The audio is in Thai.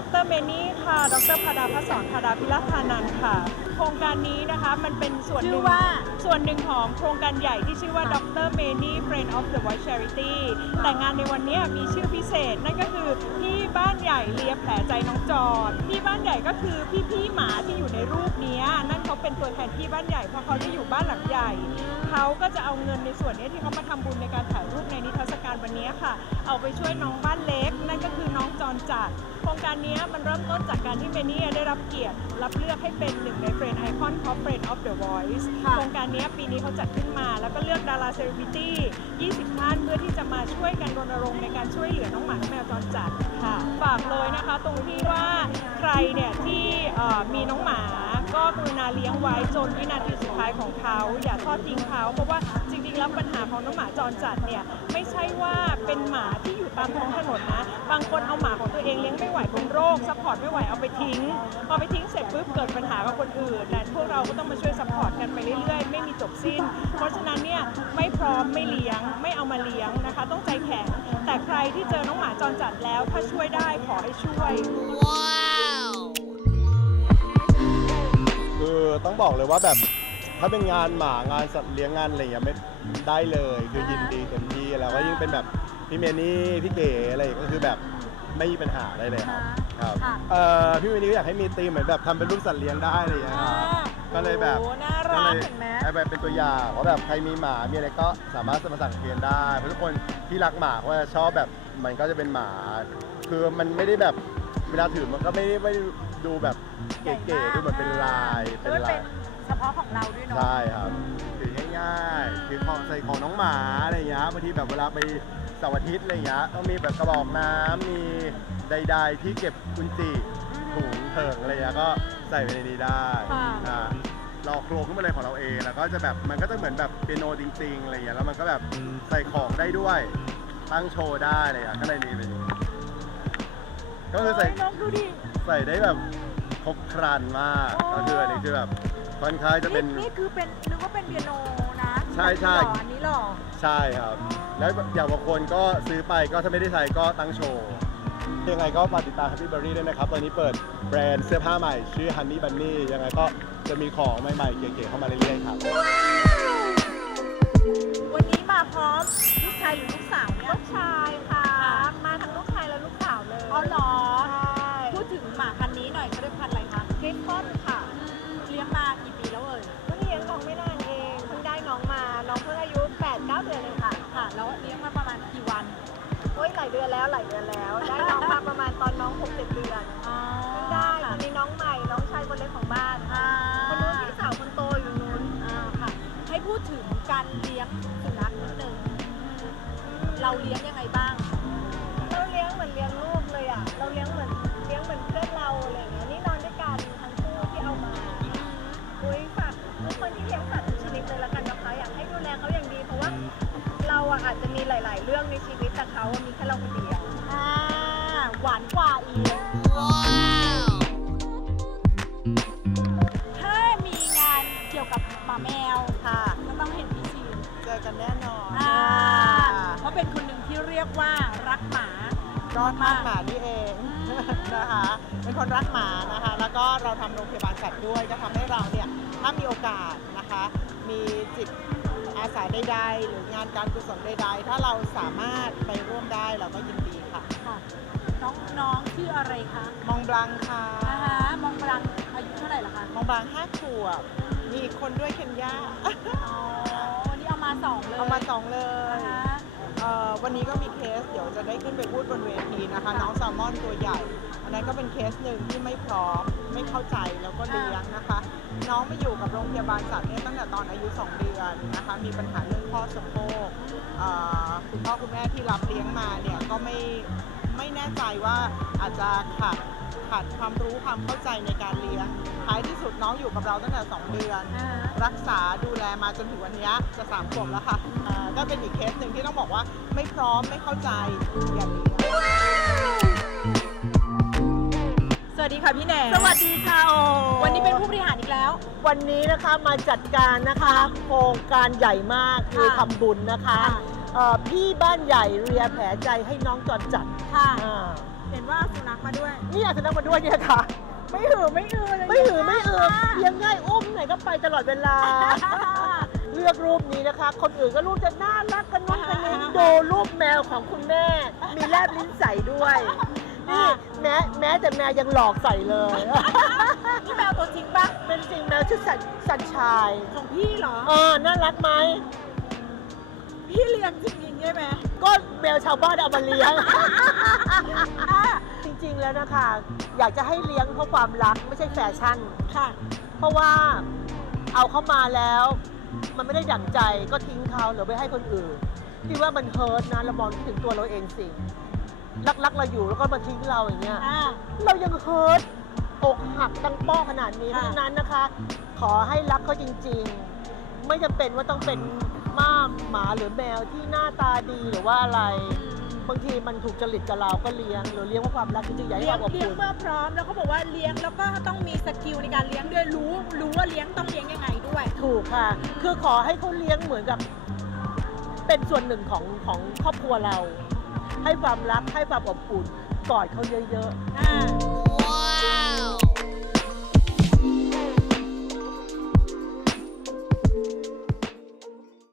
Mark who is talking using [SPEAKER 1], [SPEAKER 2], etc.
[SPEAKER 1] ดรเมนี่ค่ะ ดรพดาพสอนพดาพิลาธานันค่ะ โครงการนี้นะคะมันเป็นส่วนหนึ่งส่วนหนึ่งของโครงการใหญ่ที่ชื่อว่า ดรเมนี่ Friend of the White Charity แต่งานในวันนี้มีชื่อพิเศษ นั่นก็คือพี่บ้านใหญ่เลียแผลใจน้องจอดพี่บ้านใหญ่ก็คือพี่พี่ๆหมาที่อยู่ในรูปนี้นั่นเขาเป็นตัวแทนพี่บ้านใหญ่เพราะเขาได้อยู่บ้านหลังใหญ่ เขาก็จะเอาเงินในส่วนนี้ที่เขามาทำบุญในการถ่ายรูปในนิทรรศการวันนี้ค่ะ เอาไปช่วยน้องบ้าน จัดโครงการนี้มันเริ่มต้นจากการที่เมนี่ได้รับเกียรติ รับเลือกให้เป็นหนึ่งในเฟรนไอคอนคอ f r i e n d of the Voice
[SPEAKER 2] ค่ะ
[SPEAKER 1] โครงการนี้ปีนี้เขาจัดขึ้นมา แล้วก็เลือกดาราเซเลบริตี้ 20 ท่านเพื่อที่จะมาช่วยกันรณรงค์ในการช่วยเหลือน้องหมาน้องแมวจรจัดค่ะฝากเลยนะคะ ตรงที่ว่าใครเนี่ยที่มีน้องหมาก็กรุณาเลี้ยงไว้จนวินาทีสุดท้ายของเขาอย่าทอดทิ้งเขาเพราะว่าจริง ๆแล้วปัญหาของน้องหมาจรจัดเนี่ยไม่ใช่ว่าเป็นหมาที่อยู่ตามท้องถนนนะ บางคนเอาหมาของตัวเองเลี้ยงไม่ไหวเป็นโรคซัพพอร์ตไม่ไหวเอาไปทิ้งพอไปทิ้งเสร็จปุ๊บเกิดปัญหากับคนอื่นนะพวกเราก็ต้องมาช่วยซัพพอร์ตกันไปเรื่อยๆ ไม่มีจบสิ้น เพราะฉะนั้นเนี่ยไม่พร้อมไม่เลี้ยง ไม่เอามาเลี้ยงนะคะ ต้องใจแข็ง แต่ใครที่เจอน้องหมาจรจัดแล้ว ถ้าช่วยได้ขอให้ช่วย
[SPEAKER 3] คือต้องบอกเลยว่าแบบ ถ้าเป็นงานหมางานสัตว์เลี้ยงงานอะไรอย่างเงี้ยไม่ได้เลยคือยินดีเต็มที่แล้วก็ยิ่งเป็นแบบพี่เมนี่พี่เก๋อะไรอย่างเงี้ยก็คือแบบไม่มีปัญหาได้เลยครับครับ
[SPEAKER 2] ค่ะ
[SPEAKER 3] เอ่อพี่เมนี่ก็อยากให้มีธีมเหมือนแบบทำเป็นรูปสัตว์เลี้ยงได้อะไรอย่างเงี้ยครับ ก็เลยแบบ
[SPEAKER 2] โอ้น่า
[SPEAKER 3] ก็
[SPEAKER 2] รัก
[SPEAKER 3] เลย
[SPEAKER 2] เห็นไหม
[SPEAKER 3] ให้แบบเป็นตัวอย่างว่าแบบใครมีหมามีอะไรก็สามารถมาสั่งเรียนได้เพราะทุกคนที่รักหมาก็จะชอบแบบมันก็จะเป็นหมา คือมันไม่ได้แบบเวลาถือมันก็ไม่ได้ไม่ได้ดูแบบเก๋ๆดูเหมือนเป็นลายเป็น
[SPEAKER 2] ด้วย
[SPEAKER 3] ลา
[SPEAKER 2] เป็
[SPEAKER 3] ย
[SPEAKER 2] นเฉ พาะของเราด้วยเนาะ
[SPEAKER 3] ใช่ครับถือง่ายๆถือของใส่ของน้องหมาอะไรอย่างเงี้ยบางทีแบบเวลาไปเสาร์อาทิตย์อะไรอย่างเงี้ยต้องมีแบบกระบอกน้ำมีใดๆที่เก็บกุญจิถุงเถิงอะไรอย่างเงี้ยก็ใส่ไปในนี้ได้
[SPEAKER 2] ค่ะ
[SPEAKER 3] อ่าเราโครงขึ้นมาเลยของเราเองแล้วก็จะแบบมันก็จะเหมือนแบบเปียโนจริงๆอะไรอย่างเงี้ยแล้วมันก็แบบใส่ของได้ด้วยตั้งโชว์ได้อะไรอย่างเงี้ยก็เลยมีเป็นอย่างงี้ก็คือใส่
[SPEAKER 2] น้องดูดิ
[SPEAKER 3] ใส่ได้แบบครบครันมาก
[SPEAKER 2] โอ้
[SPEAKER 3] ก็คืออันนี้คือแบบ ค่อนข้างจะเป็น
[SPEAKER 2] นี่คือเป็นนึกว่าเป็นเปียโนนะ
[SPEAKER 3] ใช่ใช่
[SPEAKER 2] อันนี้หรอ
[SPEAKER 3] ใช่ครับ แล้วอย่างบางคนก็ซื้อไปก็ถ้าไม่ได้ใช้ก็ตั้งโชว์ยังไงก็ฝากติดตาม Happy Berry ด้วยนะครับ ตอนนี้เปิดแบรนด์เสื้อผ้าใหม่ชื่อ Honey Bunny ยังไงก็จะมีของใหม่ๆเก๋ๆเข้ามาเรื่อยๆครับ
[SPEAKER 2] ลายเดือนแล้ว
[SPEAKER 1] หลายเดือนแล้ว ได้น้องมาประมาณตอนน้อง6 7เดือน
[SPEAKER 2] อ๋อ
[SPEAKER 1] เพิ่งได้คนนี้น้องใหม่น้องชายคนเล็กของบ้าน
[SPEAKER 2] อ่า
[SPEAKER 1] คนนู้นพี่สาวคนโตอยู่นู้น
[SPEAKER 2] อ่าค่ะ ให้พูดถึงการเลี้ยงสุนัขนิดนึงเราเลี้ยงยังไง
[SPEAKER 1] ก็ทานหมานี่เอ
[SPEAKER 2] งนะคะ
[SPEAKER 4] เป็นคนรักหมานะคะ แล้วก็เราทำโรงพยาบาลสัตว์ด้วยก็ทำให้เราเนี่ยถ้ามีโอกาสนะคะ มีจิตอาสาใดๆหรืองานการกุศลใดๆ ถ้าเราสามารถไปร่วมได้เราก็ยินดีค่ะ
[SPEAKER 2] ค่ะน้องน้องชื่ออะไรคะ
[SPEAKER 4] มองบลังค่ะ
[SPEAKER 2] อ่าฮะมองบลังอายุเท่าไหร่ละคะ
[SPEAKER 4] มองบลังห้าขวบมีอีกคนด้วยเคนยา
[SPEAKER 2] อ๋อวันนี้เอามาสองเลย
[SPEAKER 4] เอามาสองเลย
[SPEAKER 2] นะคะ
[SPEAKER 4] เอ่อ วันนี้ก็มีเคสเดี๋ยวจะได้ขึ้นไปพูดบนเวทีนะคะ น้องแซลมอนตัวใหญ่ อันนั้นก็เป็นเคสหนึ่งที่ไม่พร้อมไม่เข้าใจแล้วก็เลี้ยงนะคะ น้องมาอยู่กับโรงพยาบาลสัตว์เนี่ยตั้งแต่ตอนอายุ 2 เดือนนะคะ มีปัญหาเรื่องข้อสะโพกคุณพ่อคุณแม่ที่รับเลี้ยงมาเนี่ยก็ไม่ไม่แน่ใจว่าอาจจะขาด ขาดความรู้ความเข้าใจในการเลี้ยงท้ายที่สุดน้องอยู่กับเราตั้งแต่ 2 เดือน
[SPEAKER 2] อ่าฮะ
[SPEAKER 4] รักษาดูแลมาจนถึงวันเนี้ยจะสามขวบแล้วค่ะอ่าก็เป็นอีกเคสหนึ่งที่ต้องบอกว่าไม่พร้อมไม่เข้าใจอย่างนี้
[SPEAKER 2] สวัสดีค่ะพี่แหน
[SPEAKER 4] สวัสดีค่ะโอ
[SPEAKER 2] วันนี้เป็นผู้บริหารอีกแล้ว
[SPEAKER 4] วันนี้นะคะมาจัดการนะคะโครงการใหญ่มากคือ
[SPEAKER 2] ค่ะ
[SPEAKER 4] ทำบุญนะคะ
[SPEAKER 2] ค่ะ
[SPEAKER 4] เอ่อพี่บ้านใหญ่เรียแผลใจให้น้องจอนจัด
[SPEAKER 2] ค่ะ
[SPEAKER 4] อ่า
[SPEAKER 2] เห็นว่าสุนัขมาด้วย
[SPEAKER 4] นี่อาจจะนั่งมาด้วยเนี่ยค่ะ
[SPEAKER 2] ไม่หือไม่อือเลย
[SPEAKER 5] ไม่หือไม่อือ
[SPEAKER 2] ค่ะ
[SPEAKER 5] เลี้ยงง่ายอุ้มไหนก็ไปตลอดเวลา เลือกรูปนี้นะคะ คนอื่นก็รูปจะน่ารักกันนุ่นกันนี้ดูรูปแมวของคุณแม่ มีแลบลิ้นใสด้วย นี่แม้แม้แต่แมวยังหลอกใส่เลย
[SPEAKER 2] นี่แมวตัวจริงปะ
[SPEAKER 5] เป็นจริงแมวชื่อสันสันชาย
[SPEAKER 2] ของพี่เหรอ
[SPEAKER 5] เออ น่ารักไหม
[SPEAKER 2] พี่เลี้ยงจริงๆใช่ไหม
[SPEAKER 5] ก็แมวชาวบ้านเอามาเลี้ยง จริงๆแล้วนะคะ อยากจะให้เลี้ยงเพราะความรักไม่ใช่แฟชั่น
[SPEAKER 2] ค่ะ
[SPEAKER 5] เพราะว่าเอาเข้ามาแล้ว มันไม่ได้ดั่งใจก็ทิ้งเขาหรือไปให้คนอื่นพี่ว่ามันเฮิร์ตนะเรามองถึงตัวเราเองสิรักๆเราอยู่แล้วก็มาทิ้งเราอย่างเงี้ย
[SPEAKER 2] อ่า
[SPEAKER 5] เรายังเฮิร์ตอกหักดังป้อขนาดนี้เพ
[SPEAKER 2] ค่ะ
[SPEAKER 5] ราะฉะนั้นนะคะ ขอให้รักเขาจริง ๆ ไม่จำเป็นว่าต้องเป็น ม้าหมาหรือแมวที่หน้าตาดีหรือว่าอะไร บางทีมันถูกจริตกับเราก็เลี้ยงหรือเลี้ยงเพราะความรักจริงๆอยากให้
[SPEAKER 2] เลี้
[SPEAKER 5] ค
[SPEAKER 2] ยง
[SPEAKER 5] วามอบ
[SPEAKER 2] เลี้ยง
[SPEAKER 5] อุ่น
[SPEAKER 2] เมื่อพร้อมแล้วเขาบอกว่าเลี้ยงแล้วก็ต้องมีสกิลในการเลี้ยงด้วยรู้ รู้ว่าเลี้ยงต้องเลี้ยงยังไงด้วย
[SPEAKER 5] ถูกค่ะ คือขอให้เขาเลี้ยงเหมือนกับ เป็นส่วนหนึ่งของของครอบครัวเรา ให้ความรักให้ความอบอุ่นกอดเขาเยอะ
[SPEAKER 2] อ่า
[SPEAKER 5] ๆ